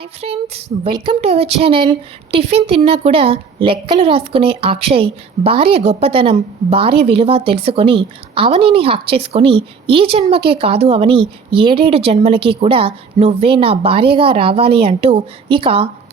Hi friends welcome to our channel tiffin తిన్నా కూడా లెక్కలు రాసుకునే అక్షయ్ భార్య గొప్పతనం భార్య విలువ తెలుసుకొని అవనిని హక్ చేసుకొని ఈ జన్మకే కాదు అవని ఏడేడు జన్మలకి కూడా నువ్వే నా భార్యగా రావాలి అంటూ ఇక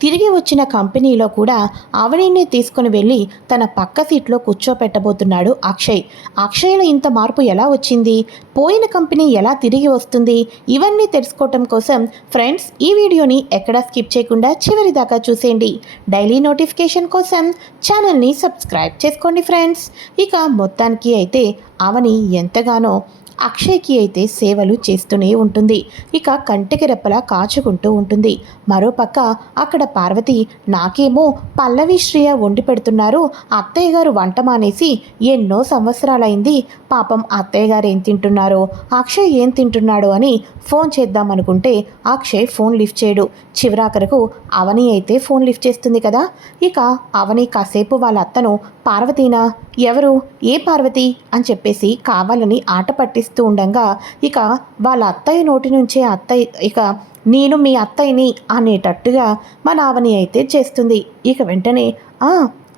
తిరిగి వచ్చిన కంపెనీలో కూడా అవనిని తీసుకుని వెళ్ళి తన పక్క సీట్లో కూర్చోపెట్టబోతున్నాడు అక్షయ్. అక్షయ్లో ఇంత మార్పు ఎలా వచ్చింది? పోయిన కంపెనీ ఎలా తిరిగి వస్తుంది? ఇవన్నీ తెలుసుకోవటం కోసం ఫ్రెండ్స్ ఈ వీడియోని ఎక్కడా స్కిప్ చేయకుండా చివరి దాకా చూసేయండి. డైలీ నోటిఫికేషన్ కోసం ఛానల్ని సబ్స్క్రైబ్ చేసుకోండి ఫ్రెండ్స్. ఇక మొత్తానికి అయితే అవని ఎంతగానో అక్షయ్కి అయితే సేవలు చేస్తూనే ఉంటుంది. ఇక కంటికి రెప్పలా కాచుకుంటూ ఉంటుంది. మరోపక్క అక్కడ పార్వతి నాకేమో పల్లవి శ్రేయ వండి పెడుతున్నారు. అత్తయ్య గారు వంట మానేసి ఎన్నో సంవత్సరాలైంది. పాపం అత్తయ్య గారు ఏం తింటున్నారో అక్షయ్ ఏం తింటున్నాడో అని ఫోన్ చేద్దామనుకుంటే అక్షయ్ ఫోన్ లిఫ్ట్ చేయడు. చివరాఖరకు అవని అయితే ఫోన్ లిఫ్ట్ చేస్తుంది కదా. ఇక అవని కాసేపు వాళ్ళ అత్తను పార్వతీనా ఎవరు? ఏ పార్వతి? అని చెప్పేసి కావాలని ఆట పట్టి పట్టిస్తూ ఉండగా ఇక వాళ్ళ అత్తయ్య నోటి నుంచే అత్తయ్య ఇక నేను మీ అత్తయ్యని అనేటట్టుగా మా నావని అయితే చేస్తుంది. ఇక వెంటనే "ఆ,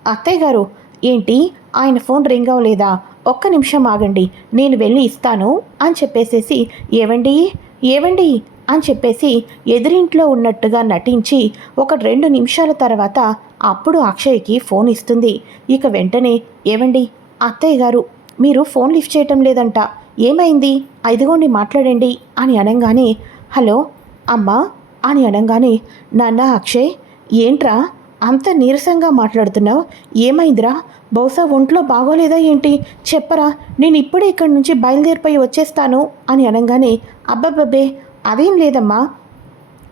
అత్తయ్య గారు ఏంటి? ఆయన ఫోన్ రింగ్ అవ్వలేదా? ఒక్క నిమిషం ఆగండి నేను వెళ్ళి ఇస్తాను అని చెప్పేసేసి ఏవండి? ఏవండి? అని చెప్పేసి ఎదురింట్లో ఉన్నట్టుగా నటించి ఒక రెండు నిమిషాల తర్వాత అప్పుడు అక్షయ్కి ఫోన్ ఇస్తుంది. ఇక వెంటనే ఏవండి? అత్తయ్య గారు మీరు ఫోన్ లిఫ్ట్ చేయటం లేదంట. ఏమైంది? ఐదుగోండి మాట్లాడండి అని అనగానే హలో అమ్మా అని అనగానే నాన్న అక్షయ్ ఏంట్రా? అంత నీరసంగా మాట్లాడుతున్నావు. ఏమైందిరా? బహుశా ఒంట్లో బాగోలేదా ఏంటి? చెప్పరా నేను ఇప్పుడే ఇక్కడి నుంచి బయలుదేరిపోయి వచ్చేస్తాను అని అనగానే అబ్బబ్బబ్బే అదేం లేదమ్మా.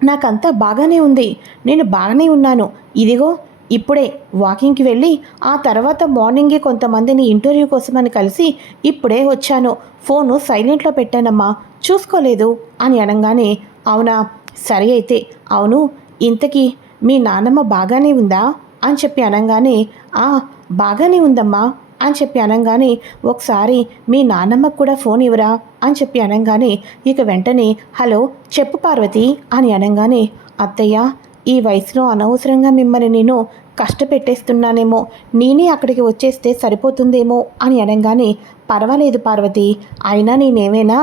నాకంతా బాగానే ఉంది. నేను బాగానే ఉన్నాను. ఇదిగో ఇప్పుడే వాకింగ్కి వెళ్ళి ఆ తర్వాత మార్నింగే కొంతమందిని ఇంటర్వ్యూ కోసమని కలిసి ఇప్పుడే వచ్చాను. ఫోను సైలెంట్లో పెట్టానమ్మా. చూసుకోలేదు అని అనగానే అవునా? సరే అయితే. అవును ఇంతకీ మీ నాన్నమ్మ బాగానే ఉందా? అని చెప్పి అనగానే ఆ బాగానే ఉందమ్మా. అని చెప్పి అనగానే ఒకసారి మీ నాన్నమ్మకు కూడా ఫోన్ ఇవ్వరా? అని చెప్పి అనగానే ఇక వెంటనే హలో చెప్పు పార్వతి అని అనగానే అత్తయ్య ఈ వయసులో అనవసరంగా మిమ్మల్ని నేను కష్టపెట్టేస్తున్నానేమో. నేనే అక్కడికి వచ్చేస్తే సరిపోతుందేమో అని అనగానే పర్వాలేదు పార్వతి అయినా నేనేమైనా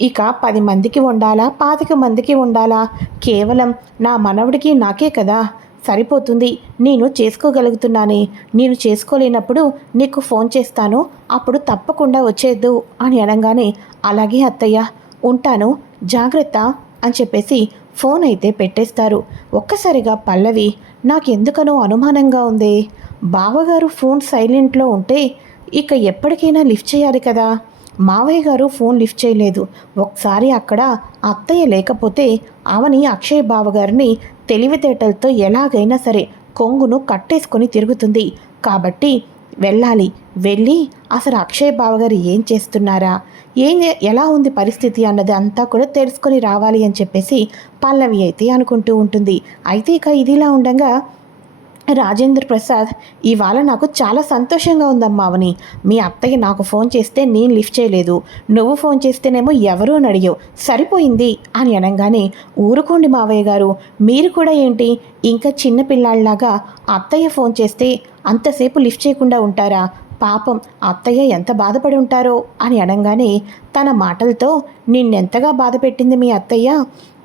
ఇక పది మందికి ఉండాలా పాతిక మందికి ఉండాలా? కేవలం నా మనవడికి నాకే కదా. సరిపోతుంది నేను చేసుకోగలుగుతున్నానే. నేను చేసుకోలేనప్పుడు నీకు ఫోన్ చేస్తాను అప్పుడు తప్పకుండా వచ్చేద్దు అని అనగానే అలాగే అత్తయ్య ఉంటాను జాగ్రత్త అని చెప్పేసి ఫోన్ అయితే పెట్టేస్తారు. ఒక్కసారిగా పల్లవి నాకెందుకనో అనుమానంగా ఉంది. బావగారు ఫోన్ సైలెంట్లో ఉంటే ఇక ఎప్పటికైనా లిఫ్ట్ చేయాలి కదా. మావయ్య గారు ఫోన్ లిఫ్ట్ చేయలేదు. ఒకసారి అక్కడ అత్తయ్య లేకపోతే అవని అక్షయ్ బావగారిని తెలివితేటలతో ఎలాగైనా సరే కొంగును కట్టేసుకొని తిరుగుతుంది. కాబట్టి వెళ్ళాలి. వెళ్ళి అసలు అక్షయ్ బావగారు ఏం చేస్తున్నారా? ఏం ఎలా ఉంది పరిస్థితి అన్నది అంతా కూడా తెలుసుకొని రావాలి అని చెప్పేసి పల్లవి అయితే అనుకుంటూ ఉంటుంది. అయితే ఇక ఇదిలా ఉండగా రాజేంద్ర ప్రసాద్ ఇవాళ నాకు చాలా సంతోషంగా ఉందమ్మా అవని. మీ అత్తయ్య నాకు ఫోన్ చేస్తే నేను లిఫ్ట్ చేయలేదు. నువ్వు ఫోన్ చేస్తేనేమో ఎవరు అని అడిగావు. సరిపోయింది అని అనగానే ఊరుకోండి మావయ్య గారు. మీరు కూడా ఏంటి? ఇంకా చిన్నపిల్లాళ్ళలాగా అత్తయ్య ఫోన్ చేస్తే అంతసేపు లిఫ్ట్ చేయకుండా ఉంటారా? పాపం అత్తయ్య ఎంత బాధపడి ఉంటారో అని అనగానే తన మాటలతో నిన్నెంతగా బాధ పెట్టింది మీ అత్తయ్య?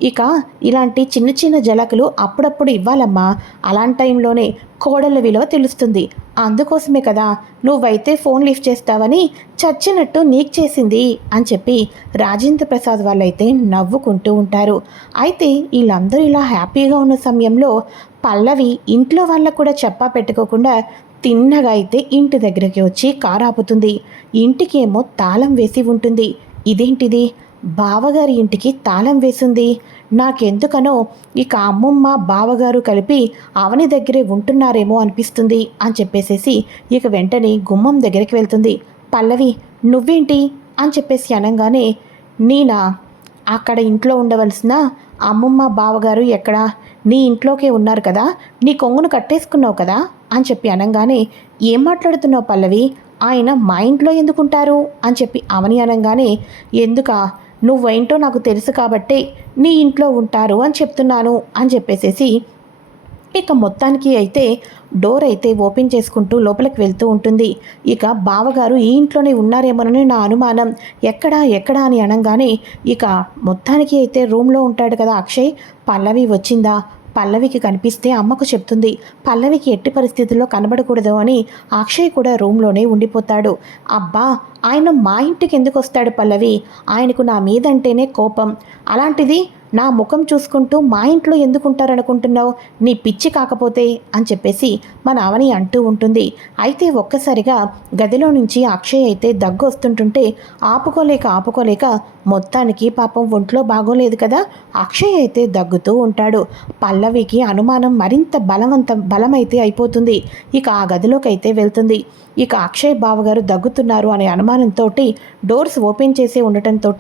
ఇక ఇలాంటి చిన్న చిన్న జలకులు అప్పుడప్పుడు ఇవ్వాలమ్మా. అలాంటి టైంలోనే కోడళ్ళ విలువ తెలుస్తుంది. అందుకోసమే కదా నువ్వైతే ఫోన్ లిఫ్ట్ చేస్తావని చచ్చినట్టు నీకు చేసింది అని చెప్పి రాజేంద్ర ప్రసాద్ వాళ్ళైతే నవ్వుకుంటూ ఉంటారు. అయితే వీళ్ళందరూ ఇలా హ్యాపీగా ఉన్న సమయంలో పల్లవి ఇంట్లో వాళ్ళకు కూడా చెప్పా పెట్టుకోకుండా తిన్నగా అయితే ఇంటి దగ్గరికి వచ్చి కారు ఆపుతుంది ఇంటికేమో తాళం వేసి ఉంటుంది. ఇదేంటిది? బావగారి ఇంటికి తాళం వేసింది. నాకెందుకనో ఇక అమ్మమ్మ బావగారు కలిపి అవని దగ్గరే ఉంటున్నారేమో అనిపిస్తుంది అని చెప్పేసేసి ఇక వెంటనే గుమ్మం దగ్గరికి వెళ్తుంది. పల్లవి నువ్వేంటి? అని చెప్పేసి అనగానే నేనా అక్కడ ఇంట్లో ఉండవలసిన అమ్మమ్మ బావగారు ఎక్కడా? నీ ఇంట్లోకే ఉన్నారు కదా నీ కొంగును కట్టేసుకున్నావు కదా అని చెప్పి అనగానే ఏం మాట్లాడుతున్నావు పల్లవి? ఆయన మా ఇంట్లో ఎందుకుంటారు? అని చెప్పి అవని అనగానే ఎందుకా? నువ్వేంటో నాకు తెలుసు కాబట్టి నీ ఇంట్లో ఉంటారు అని చెప్తున్నాను అని చెప్పేసేసి ఇక మొత్తానికి అయితే డోర్ అయితే ఓపెన్ చేసుకుంటూ లోపలికి వెళ్తూ ఉంటుంది. ఇక బావగారు ఈ ఇంట్లోనే ఉన్నారేమోనని నా అనుమానం. ఎక్కడా ఎక్కడా? అని అనగానే ఇక మొత్తానికి అయితే రూమ్లో ఉంటాడు కదా అక్షయ్ పల్లవి వచ్చిందా? పల్లవికి కనిపిస్తే అమ్మకు చెప్తుంది పల్లవికి ఎట్టి పరిస్థితుల్లో కనబడకూడదు అని అక్షయ్ కూడా రూమ్లోనే ఉండిపోతాడు. అబ్బా ఆయన మా ఇంటికి ఎందుకు వస్తాడు పల్లవి? ఆయనకు నా మీదంటేనే కోపం. అలాంటిది నా ముఖం చూసుకుంటూ మా ఇంట్లో ఎందుకుంటారనుకుంటున్నావు? నీ పిచ్చి కాకపోతే? అని చెప్పేసి మన అవని అంటూ ఉంటుంది. అయితే ఒక్కసారిగా గదిలో నుంచి అక్షయ్ అయితే దగ్గు వస్తుంటుంటే ఆపుకోలేక ఆపుకోలేక మొత్తానికి పాపం ఒంట్లో బాగోలేదు కదా? అక్షయ్ అయితే దగ్గుతూ ఉంటాడు. పల్లవికి అనుమానం మరింత బలవంత బలమైతే అయిపోతుంది. ఇక ఆ గదిలోకి అయితే వెళ్తుంది. ఇక అక్షయ్ బావగారు దగ్గుతున్నారు అనే అనుమానంతో డోర్స్ ఓపెన్ చేసి ఉండటంతో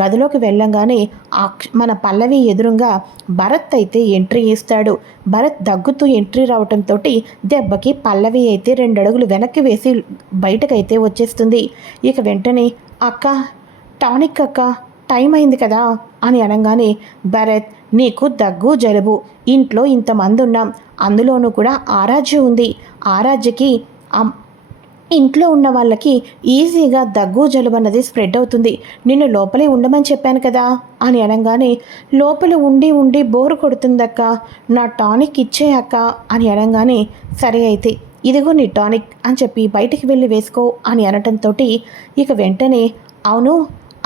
గదిలోకి వెళ్ళంగానే మన పల్లవి ఎదురుగా భరత్ అయితే ఎంట్రీ ఇస్తాడు. భరత్ దగ్గుతూ ఎంట్రీ రావటంతో దెబ్బకి పల్లవి అయితే రెండు అడుగులు వెనక్కి వేసి బయటకైతే వచ్చేస్తుంది. ఇక వెంటనే అక్క టానిక్ అక్క టైం అయింది కదా అని అనగానే భరత్ నీకు దగ్గు జలుబు ఇంట్లో ఇంతమంది ఉన్నాం అందులోనూ కూడా ఆరాధ్య ఉంది. ఆరాధ్యకి ఇంట్లో ఉన్న వాళ్ళకి ఈజీగా దగ్గు జలుబు అన్నది స్ప్రెడ్ అవుతుంది. నిన్ను లోపలే ఉండమని చెప్పాను కదా అని అనగానే లోపల ఉండి ఉండి బోరు కొడుతుందక్క నా టానిక్ ఇచ్చేయక్క అని అనగానే సరే అయితే ఇదిగో నీ టానిక్ అని చెప్పి బయటికి వెళ్ళి వేసుకో అని అనటంతో ఇక వెంటనే అవును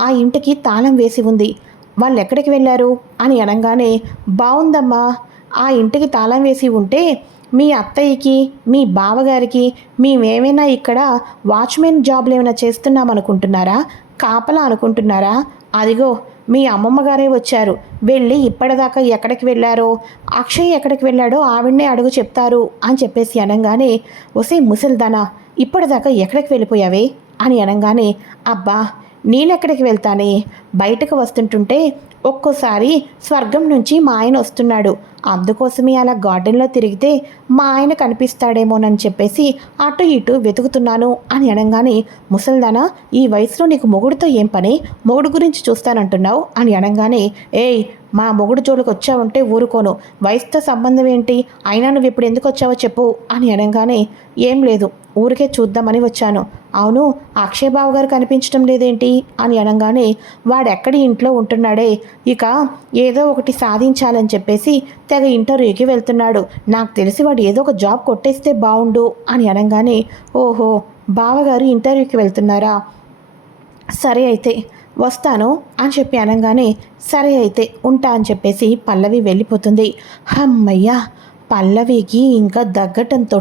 ఆ ఇంటికి తాళం వేసి ఉంది. వాళ్ళు ఎక్కడికి వెళ్ళారు? అని అనగానే బాగుందమ్మా ఆ ఇంటికి తాళం వేసి ఉంటే మీ అత్తయ్యకి మీ బావగారికి మేమేమైనా ఇక్కడ వాచ్మెన్ జాబ్లు ఏమైనా చేస్తున్నామనుకుంటున్నారా? కాపలా అనుకుంటున్నారా? అదిగో మీ అమ్మమ్మ గారే వచ్చారు. వెళ్ళి ఇప్పటిదాకా ఎక్కడికి వెళ్ళారో అక్షయ్ ఎక్కడికి వెళ్ళాడో ఆవిడనే అడుగు చెప్తారు అని చెప్పేసి అనగానే ఒసే ముసల్దానా ఇప్పటిదాకా ఎక్కడికి వెళ్ళిపోయావే? అని అనగానే అబ్బా నేనెక్కడికి వెళ్తానే? బయటకు వస్తుంటుంటే ఒక్కోసారి స్వర్గం నుంచి మా ఆయన వస్తున్నాడు. అందుకోసమే అలా గార్డెన్లో తిరిగితే మా ఆయన కనిపిస్తాడేమోనని చెప్పేసి అటు ఇటు వెతుకుతున్నాను అని అనగానే ముసల్దానా ఈ వయసులో నీకు మొగుడుతో ఏం పని? మొగుడు గురించి చూస్తానంటున్నావు? అని అనగానే ఏయ్ మా మొగుడు జోలికి వచ్చావంటే ఊరుకోను. వయసుతో సంబంధం ఏంటి? అయినా నువ్వు ఇప్పుడు ఎందుకు వచ్చావో చెప్పు అని అనగానే ఏం లేదు ఊరికే చూద్దామని వచ్చాను. అవును అక్షయ్ బాబు గారు కనిపించడం లేదేంటి? అని అనగానే వాడెక్కడి ఇంట్లో ఉంటున్నాడే? ఇక ఏదో ఒకటి సాధించాలని చెప్పేసి తెగ ఇంటర్వ్యూకి వెళ్తున్నాడు. నాకు తెలిసి వాడు ఏదో ఒక జాబ్ కొట్టేస్తే బాగుండు అని అనగానే ఓహో బావగారు ఇంటర్వ్యూకి వెళ్తున్నారా? సరే అయితే వస్తాను అని చెప్పి అనగానే సరే అయితే ఉంటా అని చెప్పేసి పల్లవి వెళ్ళిపోతుంది. హమ్మయ్యా! పల్లవికి ఇంకా దగ్గటంతో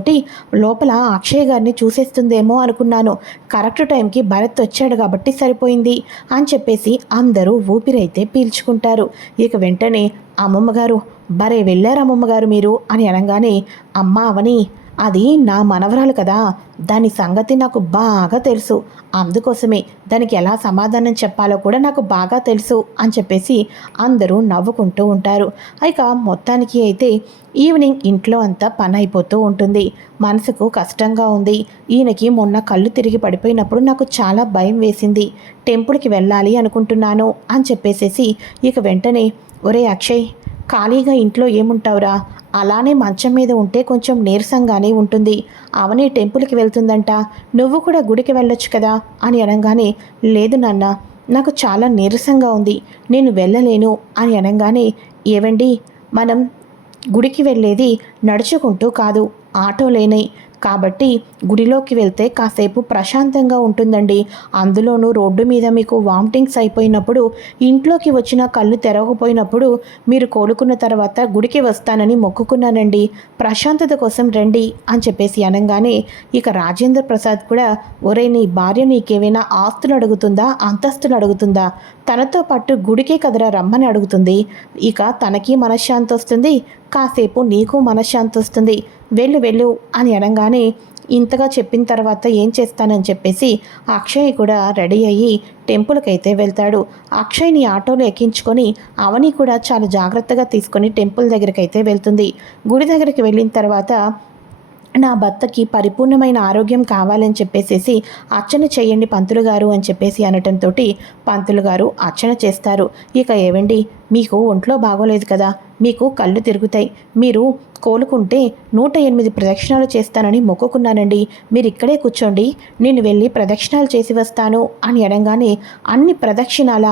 లోపల అక్షయ్ గారిని చూసేస్తుందేమో అనుకున్నాను. కరెక్ట్ టైంకి భరత్ వచ్చాడు కాబట్టి సరిపోయింది అని చెప్పేసి అందరూ ఊపిరైతే పీల్చుకుంటారు. ఇక వెంటనే అమ్మమ్మగారు బరే వెళ్ళారు అమ్మమ్మగారు మీరు అని అనగానే అమ్మ అవని అది నా మనవరాలు కదా. దాని సంగతి నాకు బాగా తెలుసు. అందుకోసమే దానికి ఎలా సమాధానం చెప్పాలో కూడా నాకు బాగా తెలుసు అని చెప్పేసి అందరూ నవ్వుకుంటూ ఉంటారు. ఇక మొత్తానికి అయితే ఈవినింగ్ ఇంట్లో అంతా పని అయిపోతూ ఉంటుంది. మనసుకు కష్టంగా ఉంది. ఈయనకి మొన్న కళ్ళు తిరిగి పడిపోయినప్పుడు నాకు చాలా భయం వేసింది. టెంపుల్కి వెళ్ళాలి అనుకుంటున్నాను అని చెప్పేసేసి ఇక వెంటనే ఒరే అక్షయ్ ఖాళీగా ఇంట్లో ఏముంటావురా? అలానే మంచం మీద ఉంటే కొంచెం నీరసంగానే ఉంటుంది. అవనే టెంపుల్కి వెళ్తుందంట. నువ్వు కూడా గుడికి వెళ్ళొచ్చు కదా? అని అనగానే లేదు నాన్న నాకు చాలా నీరసంగా ఉంది. నేను వెళ్ళలేను అని అనగానే ఏవండి మనం గుడికి వెళ్ళేది నడుచుకుంటూ కాదు ఆటోలేనే కాబట్టి గుడిలోకి వెళ్తే కాసేపు ప్రశాంతంగా ఉంటుందండి. అందులోనూ రోడ్డు మీద మీకు వామిటింగ్స్ అయిపోయినప్పుడు ఇంట్లోకి వచ్చిన కళ్ళు తెరవకపోయినప్పుడు మీరు కోలుకున్న తర్వాత గుడికి వస్తానని మొక్కుకున్నానండి. ప్రశాంతత కోసం రండి అని చెప్పేసి అనగానే ఇక రాజేంద్ర ప్రసాద్ కూడా ఒరే నీ భార్య నీకేమైనా ఆస్తులు అడుగుతుందా? అంతస్తులు అడుగుతుందా? తనతో పాటు గుడికే కదరా రమ్మని అడుగుతుంది. ఇక తనకి మనశ్శాంతి వస్తుంది కాసేపు నీకు మనశ్శాంతి వస్తుంది. వెళ్ళు వెళ్ళు అని అనగానే ఇంతగా చెప్పిన తర్వాత ఏం చేస్తానని చెప్పేసి అక్షయ్ కూడా రెడీ అయ్యి టెంపుల్కి అయితే వెళ్తాడు. అక్షయ్ని ఆటోలో ఎక్కించుకొని అవని కూడా చాలా జాగ్రత్తగా తీసుకొని టెంపుల్ దగ్గరికి అయితే వెళ్తుంది. గుడి దగ్గరికి వెళ్ళిన తర్వాత నా భర్తకి పరిపూర్ణమైన ఆరోగ్యం కావాలని చెప్పేసేసి అర్చన చేయండి పంతులు గారు అని చెప్పేసి అనటంతో పంతులు గారు అర్చన చేస్తారు. ఇక ఏవండి? మీకు ఒంట్లో బాగోలేదు కదా మీకు కళ్ళు తిరుగుతాయి. మీరు కోలుకుంటే నూట ఎనిమిది ప్రదక్షిణాలు చేస్తానని మొక్కుకున్నానండి. మీరు ఇక్కడే కూర్చోండి నేను వెళ్ళి ప్రదక్షిణాలు చేసి వస్తాను అని అనగానే అన్ని ప్రదక్షిణాల?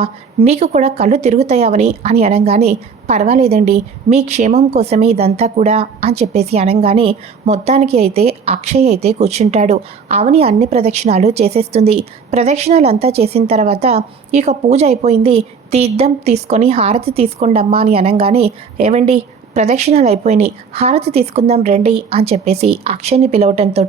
నీకు కూడా కళ్ళు తిరుగుతాయావని అని అనగానే పర్వాలేదండి మీ క్షేమం కోసమే ఇదంతా కూడా అని చెప్పేసి అనగానే మొత్తానికి అయితే అక్షయ్ అయితే కూర్చుంటాడు. అవని అన్ని ప్రదక్షిణాలు చేసేస్తుంది. ప్రదక్షిణాలంతా చేసిన తర్వాత ఇక పూజ అయిపోయింది. తీర్థం తీసుకొని హారతి తీసుకోండమ్మా అని అనగానే ఏవండి ప్రదక్షిణాలు అయిపోయినాయి హారతి తీసుకుందాం రండి అని చెప్పేసి అక్షయ్ని పిలవటంతో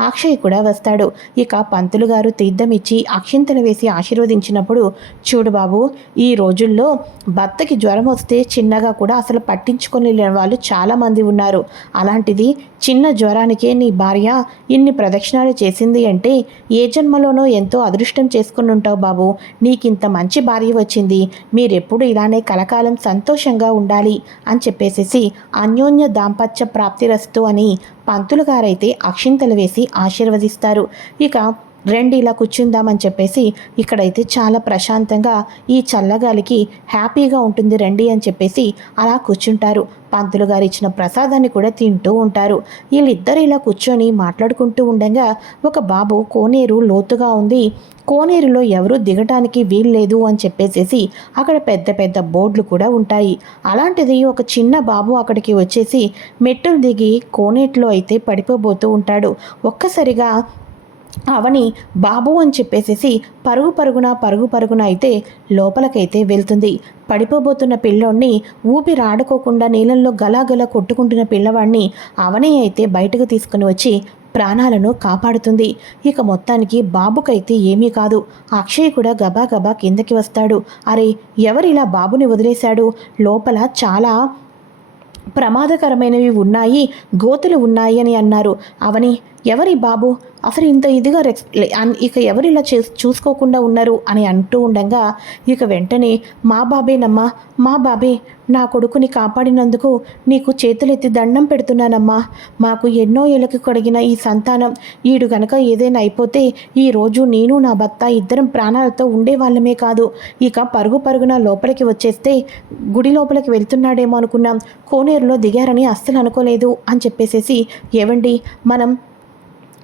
అక్షయ్ కూడా వస్తాడు. ఇక పంతులు గారు తీర్థం ఇచ్చి అక్షింతలు వేసి ఆశీర్వదించినప్పుడు చూడు బాబు ఈ రోజుల్లో భర్తకి జ్వరం వస్తే చిన్నగా కూడా అసలు పట్టించుకొని వాళ్ళు చాలామంది ఉన్నారు. అలాంటిది చిన్న జ్వరానికే నీ భార్య ఇన్ని ప్రదక్షిణాలు చేసింది అంటే ఏ జన్మలోనో ఎంతో అదృష్టం చేసుకుని ఉంటావు బాబు. నీకింత మంచి భార్య వచ్చింది. మీరెప్పుడు ఇలానే కలకాలం సంతోషంగా ఉండాలి అని చెప్పేసి చెప్పేసేసి అన్యోన్య దాంపత్య ప్రాప్తిరస్తు అని పంతులు గారైతే అక్షింతలు వేసి ఆశీర్వదిస్తారు. ఇక రెండు ఇలా కూర్చుందామని చెప్పేసి ఇక్కడైతే చాలా ప్రశాంతంగా ఈ చల్లగాలికి హ్యాపీగా ఉంటుంది రండి అని చెప్పేసి అలా కూర్చుంటారు. పంతులు గారు ఇచ్చిన ప్రసాదాన్ని కూడా తింటూ ఉంటారు. వీళ్ళిద్దరు ఇలా కూర్చొని మాట్లాడుకుంటూ ఉండగా ఒక బాబు కోనేరు లోతుగా ఉంది. కోనేరులో ఎవరు దిగటానికి వీల్లేదు అని చెప్పేసేసి అక్కడ పెద్ద పెద్ద బోర్డులు కూడా ఉంటాయి. అలాంటిది ఒక చిన్న బాబు అక్కడికి వచ్చేసి మెట్టులు దిగి కోనేటిలో అయితే పడిపోబోతూ ఉంటాడు. ఒక్కసారిగా అవని బాబు అని చెప్పేసేసి పరుగు పరుగున పరుగు పరుగున అయితే లోపలకైతే వెళ్తుంది. పడిపోబోతున్న పిల్లోడిని ఊపిరి ఆడుకోకుండా నీళ్ళల్లో గలాగలా కొట్టుకుంటున్న పిల్లవాడిని అవని అయితే బయటకు తీసుకుని వచ్చి ప్రాణాలను కాపాడుతుంది. ఇక మొత్తానికి బాబుకైతే ఏమీ కాదు. అక్షయ్ కూడా గబా గబా కిందకి వస్తాడు. అరే ఎవరిలా బాబుని వదిలేశాడు? లోపల చాలా ప్రమాదకరమైనవి ఉన్నాయి గోతులు ఉన్నాయి అని అన్నారు. అవని ఎవరి బాబు? అసలు ఇంత ఇదిగా రెక్స్ ఇక ఎవరు ఇలా చే చూసుకోకుండా ఉన్నారు అని అంటూ ఉండగా ఇక వెంటనే మా బాబేనమ్మా మా బాబే నా కొడుకుని కాపాడినందుకు నీకు చేతులెత్తి దండం పెడుతున్నానమ్మా. మాకు ఎన్నో ఏళ్ళకి కడిగిన ఈ సంతానం ఈడు గనక ఏదైనా అయిపోతే ఈరోజు నేను నా భర్త ఇద్దరం ప్రాణాలతో ఉండేవాళ్ళమే కాదు. ఇక పరుగు పరుగున లోపలికి వచ్చేస్తే గుడి లోపలికి వెళ్తున్నాడేమో అనుకున్నాం. కోనేరులో దిగారని అస్సలు అనుకోలేదు అని చెప్పేసేసి ఏవండి మనం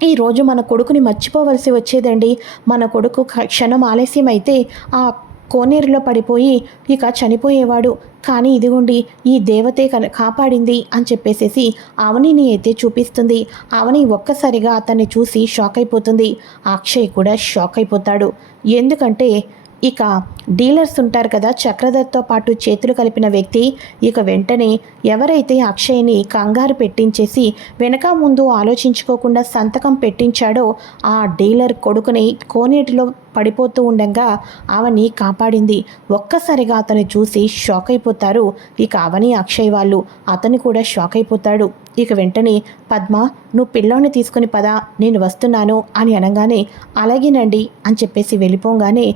ఈరోజు మన కొడుకుని మర్చిపోవలసి వచ్చేదండి. మన కొడుకు క్షణం ఆలస్యం అయితే ఆ కోనేరులో పడిపోయి ఇక చనిపోయేవాడు. కానీ ఇదిగోండి ఈ దేవతే కాపాడింది అని చెప్పేసేసి అవనిని అయితే చూపిస్తుంది. అవని ఒక్కసారిగా అతన్ని చూసి షాక్ అయిపోతుంది అక్షయ్ కూడా షాక్ అయిపోతాడు ఎందుకంటే ఇక డీలర్స్ ఉంటారు కదా చక్రధర్తో పాటు చేతులు కలిపిన వ్యక్తి ఇక వెంటనే ఎవరైతే అక్షయ్ని కంగారు పెట్టించేసి వెనక ముందు ఆలోచించుకోకుండా సంతకం పెట్టించాడో ఆ డీలర్ కొడుకుని కోనేటిలో పడిపోతూ ఉండగా అవని కాపాడింది. ఒక్కసారిగా అతను చూసి షాక్ అయిపోతారు. ఇక అవని అక్షయ్ వాళ్ళు అతను కూడా షాక్ అయిపోతాడు. ఇక వెంటనే పద్మ నువ్వు పిల్లోని తీసుకుని పదా నేను వస్తున్నాను అని అనగానే అలాగేనండి అని చెప్పేసి వెళ్ళిపోగానే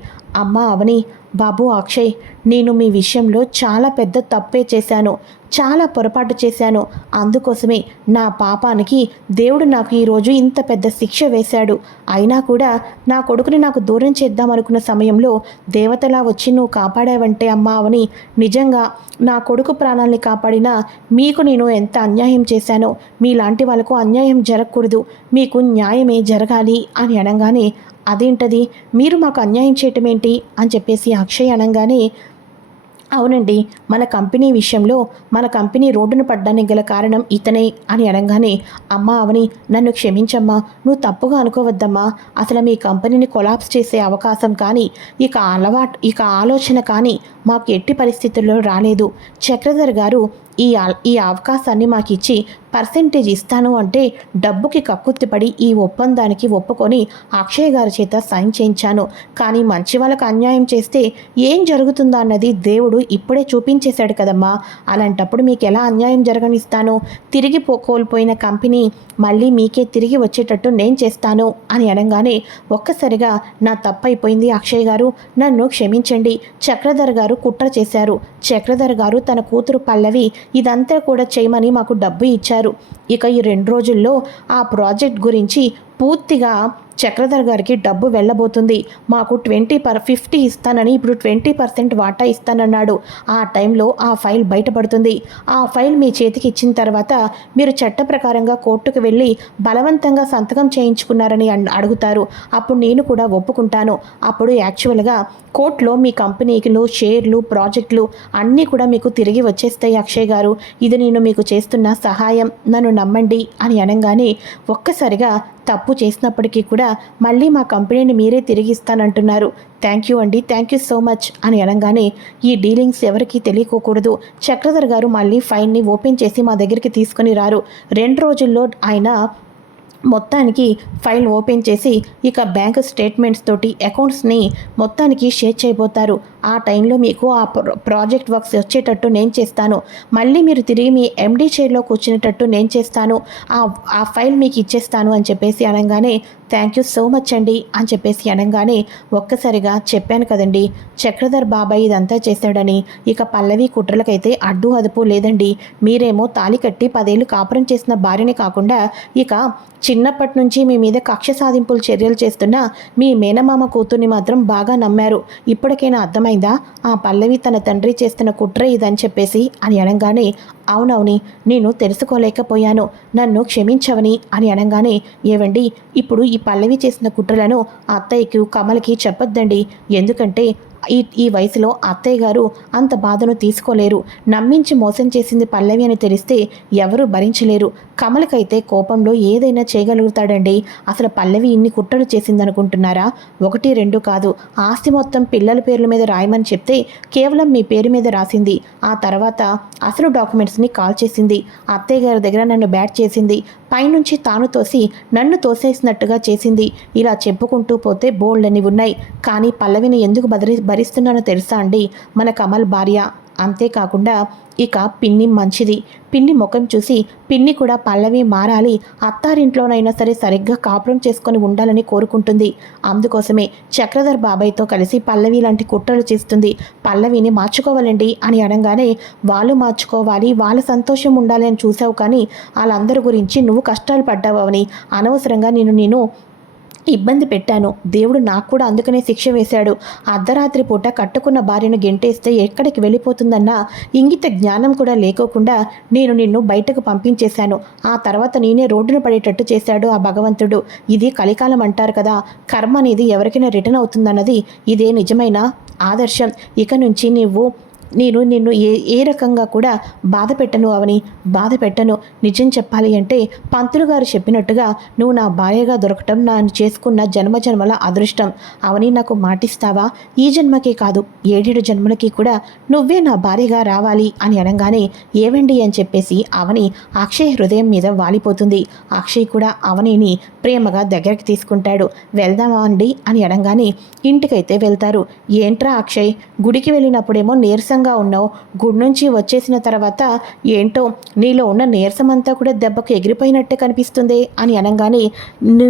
అమ్మ అవని బాబు అక్షయ్ నేను మీ విషయంలో చాలా పెద్ద తప్పే చేశాను చాలా పొరపాటు చేశాను. అందుకోసమే నా పాపానికి దేవుడు నాకు ఈరోజు ఇంత పెద్ద శిక్ష వేశాడు. అయినా కూడా నా కొడుకుని నాకు దూరం చేద్దామనుకున్న సమయంలో దేవతలా వచ్చి నువ్వు కాపాడావంటే అమ్మా అవని నిజంగా నా కొడుకు ప్రాణాల్ని కాపాడినా మీకు నేను ఎంత అన్యాయం చేశానో మీలాంటి వాళ్ళకు అన్యాయం జరగకూడదు మీకు న్యాయమే జరగాలి అని అనగానే అదేంటది? మీరు మాకు అన్యాయం చేయటం ఏంటి అని చెప్పేసి అక్షయ్ అనగానే అవునండి మన కంపెనీ విషయంలో మన కంపెనీ రోడ్డును పడ్డానికి గల కారణం ఇతనే అని అనగానే అమ్మా అవని నన్ను క్షమించమ్మా నువ్వు తప్పుగా అనుకోవద్దమ్మా అసలు మీ కంపెనీని కొలాప్స్ చేసే అవకాశం కానీ ఇక అలవాటు ఇక ఆలోచన కానీ మాకు ఎట్టి పరిస్థితుల్లో రాలేదు. చక్రధర్ గారు ఈ ఈ అవకాశాన్ని మాకు ఇచ్చి పర్సెంటేజ్ ఇస్తాను అంటే డబ్బుకి కక్కుర్తిపడి ఈ ఒప్పందానికి ఒప్పుకొని అక్షయ్ గారి చేత సైన్ చేయించాను. కానీ మంచి వాళ్ళకు అన్యాయం చేస్తే ఏం జరుగుతుందా అన్నది దేవుడు ఇప్పుడే చూపించేశాడు కదమ్మా. అలాంటప్పుడు మీకు ఎలా అన్యాయం జరగనిస్తాను? తిరిగి కోల్పోయిన కంపెనీ మళ్ళీ మీకే తిరిగి వచ్చేటట్టు నేను చేస్తాను అని అనగానే ఒక్కసారిగా నా తప్పైపోయింది అక్షయ్ గారు. నన్ను క్షమించండి. చక్రధర్ గారు కుట్ర చేశారు. చక్రధర్ గారు తన కూతురు పల్లవి ఇదంతా కూడా చేయమని మాకు డబ్బు ఇచ్చారు. ఇచ్చారు ఇక ఈ రెండు రోజుల్లో ఆ ప్రాజెక్ట్ గురించి పూర్తిగా చక్రధర్ గారికి డబ్బు వెళ్ళబోతుంది. మాకు ట్వంటీ పర్ ఫిఫ్టీ ఇస్తానని ఇప్పుడు ట్వంటీ పర్సెంట్ వాటా ఇస్తానన్నాడు. ఆ టైంలో ఆ ఫైల్ బయటపడుతుంది. ఆ ఫైల్ మీ చేతికి ఇచ్చిన తర్వాత మీరు చట్ట ప్రకారంగా కోర్టుకు వెళ్ళి బలవంతంగా సంతకం చేయించుకున్నారని అన్- అడుగుతారు. అప్పుడు నేను కూడా ఒప్పుకుంటాను. అప్పుడు యాక్చువల్గా కోర్టులో మీ కంపెనీలు షేర్లు ప్రాజెక్టులు అన్నీ కూడా మీకు తిరిగి వచ్చేస్తాయి అక్షయ్ గారు. ఇది నేను మీకు చేస్తున్న సహాయం. నన్ను నమ్మండి అని అనగానే ఒక్కసారిగా తప్పు చేసినప్పటికీ కూడా మళ్ళీ మా కంపెనీని మీరే తిరిగి ఇస్తానంటున్నారు థ్యాంక్ యూ అండి. థ్యాంక్ యూ సో మచ్ అని అనగానే ఈ డీలింగ్స్ ఎవరికీ తెలియకూడదు చక్రధర్ గారు మళ్ళీ ఫైల్ని ఓపెన్ చేసి మా దగ్గరికి తీసుకుని రారు. రెండు రోజుల్లో ఆయన మొత్తానికి ఫైల్ ఓపెన్ చేసి ఇక బ్యాంక్ స్టేట్మెంట్స్ తోటి అకౌంట్స్ని మొత్తానికి షేర్ చేయబోతారు. ఆ టైంలో మీకు ఆ ప్రాజెక్ట్ వర్క్స్ వచ్చేటట్టు నేను చేస్తాను. మళ్ళీ మీరు తిరిగి మీ ఎండీ చైర్లో కూర్చునేటట్టు నేను చేస్తాను. ఆ ఆ ఫైల్ మీకు ఇచ్చేస్తాను అని చెప్పేసి అనగానే థ్యాంక్ యూ సో మచ్ అండి అని చెప్పేసి అనగానే ఒక్కసారిగా చెప్పాను కదండి. చక్రధర్ బాబాయ్ ఇదంతా చేశాడని ఇక పల్లవి కుట్రలకైతే అడ్డు అదుపు లేదండి. మీరేమో తాలి కట్టి పదేళ్ళు కాపురం చేసిన భార్యని కాకుండా ఇక చిన్నప్పటి నుంచి మీ మీద కక్ష సాధింపులు చర్యలు చేస్తున్న మీ మేనమామ కూతుర్ని మాత్రం బాగా నమ్మారు. ఇప్పటికైనా అర్థమైంది? ఆ పల్లవి తన తండ్రి చేస్తున్న కుట్ర ఇదని చెప్పేసి అని అనగానే అవునవుని నేను తెలుసుకోలేకపోయాను. నన్ను క్షమించవని అని అనగానే ఏవండి ఇప్పుడు ఈ పల్లవి చేసిన కుట్రలను అత్తయ్యకు కమలకి చెప్పొద్దండి. ఎందుకంటే ఈ ఈ వయసులో అత్తయ్య గారు అంత బాధను తీసుకోలేరు. నమ్మించి మోసం చేసింది పల్లవి అని తెలిస్తే ఎవరు భరించలేరు. కమలకైతే కోపంలో ఏదైనా చేయగలుగుతాడండి. అసలు పల్లవి ఇన్ని కుట్రలు చేసిందనుకుంటున్నారా? ఒకటి రెండు కాదు. ఆస్తి మొత్తం పిల్లల పేర్ల మీద రాయమని చెప్తే కేవలం మీ పేరు మీద రాసింది. ఆ తర్వాత అసలు డాక్యుమెంట్స్ని కాల్ చేసింది. అత్తయ్య గారి దగ్గర నన్ను బ్యాట్ చేసింది. పైనుంచి తాను తోసి నన్ను తోసేసినట్టుగా చేసింది. ఇలా చెప్పుకుంటూ పోతే బోల్డని ఉన్నాయి కానీ పల్లవిని ఎందుకు బదిలీ భరిస్తున్నానో తెలుసా అండి? మన కమల్ భార్య. అంతేకాకుండా ఇక పిన్ని మంచిది. పిన్ని ముఖం చూసి పిన్ని కూడా పల్లవి మారాలి. అత్తారింట్లోనైనా సరే సరిగ్గా కాపురం చేసుకొని ఉండాలని కోరుకుంటుంది. అందుకోసమే చక్రధర్ బాబాయ్తో కలిసి పల్లవి లాంటి కుట్రలు చేస్తుంది. పల్లవిని మార్చుకోవాలండి అని అనగానే వాళ్ళు మార్చుకోవాలి వాళ్ళ సంతోషం ఉండాలి అని చూసావు కానీ వాళ్ళందరి గురించి నువ్వు కష్టాలు పడ్డావు అని అనవసరంగా నేను నేను ఇబ్బంది పెట్టాను దేవుడు నాకు కూడా అందుకనే శిక్ష వేశాడు. అర్ధరాత్రి పూట కట్టుకున్న భార్యను గెంటేస్తే ఎక్కడికి వెళ్ళిపోతుందన్న ఇంగిత జ్ఞానం కూడా లేకోకుండా నేను నిన్ను బయటకు పంపించేశాను. ఆ తర్వాత నేనే రోడ్డున పడేటట్టు చేశాడు ఆ భగవంతుడు. ఇది కలికాలం అంటారు కదా. కర్మ అనేది ఎవరికైనా రిటర్న్ అవుతుందన్నది ఇదే నిజమైన ఆదర్శం. ఇక నుంచి నీవు నేను నిన్ను ఏ ఏ రకంగా కూడా బాధ పెట్టను అవని బాధ పెట్టను. నిజం చెప్పాలి అంటే పంతులు గారు చెప్పినట్టుగా నువ్వు నా భార్యగా దొరకటం నా చేసుకున్న జన్మ జన్మల అదృష్టం. అవని నాకు మాటిస్తావా? ఈ జన్మకే కాదు ఏడేడు జన్మలకి కూడా నువ్వే నా భార్యగా రావాలి అని అనగానే ఏవండి అని చెప్పేసి అవని అక్షయ్ హృదయం మీద వాలిపోతుంది. అక్షయ్ కూడా అవనిని ప్రేమగా దగ్గరికి తీసుకుంటాడు. వెళ్దామా అండి అని అనగానే ఇంటికైతే వెళ్తారు. ఏంట్రా అక్షయ్ గుడికి వెళ్ళినప్పుడేమో నీరసంగా ఉన్నావు. గుడి నుంచి వచ్చేసిన తర్వాత ఏంటో నీలో ఉన్న నీరసం అంతా కూడా దెబ్బకు ఎగిరిపోయినట్టే కనిపిస్తుంది అని అనగానే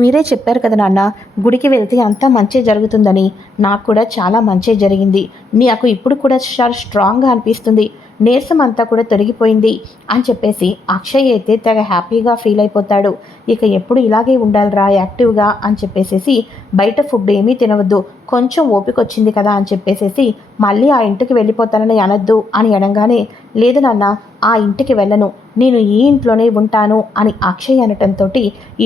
మీరే చెప్పారు కదా నాన్న గుడికి వెళ్తే అంతా మంచి జరుగుతుందని. నాకు కూడా చాలా మంచి జరిగింది. నాకు ఇప్పుడు కూడా చాలా స్ట్రాంగ్గా అనిపిస్తుంది. నీరసం అంతా కూడా తొలగిపోయింది అని చెప్పేసి అక్షయ్ అయితే తెగ హ్యాపీగా ఫీల్ అయిపోతాడు. ఇక ఎప్పుడు ఇలాగే ఉండాలిరా యాక్టివ్గా అని చెప్పేసేసి బయట ఫుడ్ ఏమీ తినవద్దు కొంచెం ఓపిక వచ్చింది కదా అని చెప్పేసేసి మళ్ళీ ఆ ఇంటికి వెళ్ళిపోతానని అనొద్దు అని అనగానే లేదు నాన్న ఆ ఇంటికి వెళ్ళను నేను ఈ ఇంట్లోనే ఉంటాను అని అక్షయ్ అనటంతో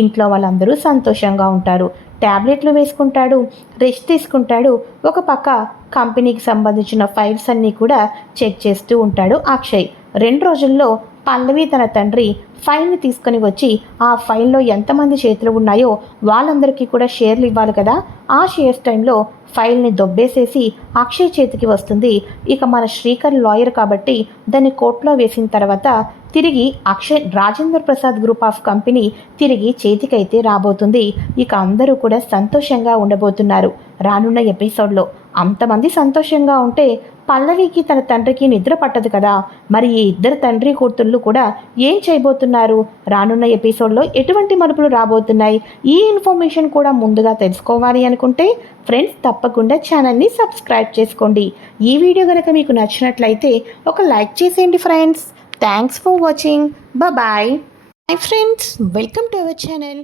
ఇంట్లో వాళ్ళందరూ సంతోషంగా ఉంటారు. ట్యాబ్లెట్లు వేసుకుంటాడు రెస్ట్ తీసుకుంటాడు. ఒక పక్క కంపెనీకి సంబంధించిన ఫైల్స్ అన్నీ కూడా చెక్ చేస్తూ ఉంటాడు అక్షయ్. రెండు రోజుల్లో పల్లవి తన తండ్రి ఫైల్ని తీసుకొని వచ్చి ఆ ఫైల్లో ఎంతమంది చేతులు ఉన్నాయో వాళ్ళందరికీ కూడా షేర్లు ఇవ్వాలి కదా? ఆ షేర్స్ టైంలో ఫైల్ని దొబ్బేసేసి అక్షయ్ చేతికి వస్తుంది. ఇక మన శ్రీకర్ లాయర్ కాబట్టి దాన్ని కోర్టులో వేసిన తర్వాత తిరిగి Akshay Rajendra Prasad group of company తిరిగి చేతికైతే రాబోతుంది. ఇక అందరూ కూడా సంతోషంగా ఉండబోతున్నారు రానున్న ఎపిసోడ్లో. అంతమంది సంతోషంగా ఉంటే పల్లవికి తన తండ్రికి నిద్ర పట్టదు కదా. మరి ఈ ఇద్దరు తండ్రి కూతుళ్ళు కూడా ఏం చేయబోతున్నారు? రానున్న ఎపిసోడ్లో ఎటువంటి మలుపులు రాబోతున్నాయి? ఈ ఇన్ఫర్మేషన్ కూడా ముందుగా తెలుసుకోవాలి అనుకుంటే ఫ్రెండ్స్ తప్పకుండా ఛానల్ని సబ్స్క్రైబ్ చేసుకోండి. ఈ వీడియో కనుక మీకు నచ్చినట్లయితే ఒక లైక్ చేసేయండి friends. Thanks for watching. Bye hi friends. Welcome to our channel.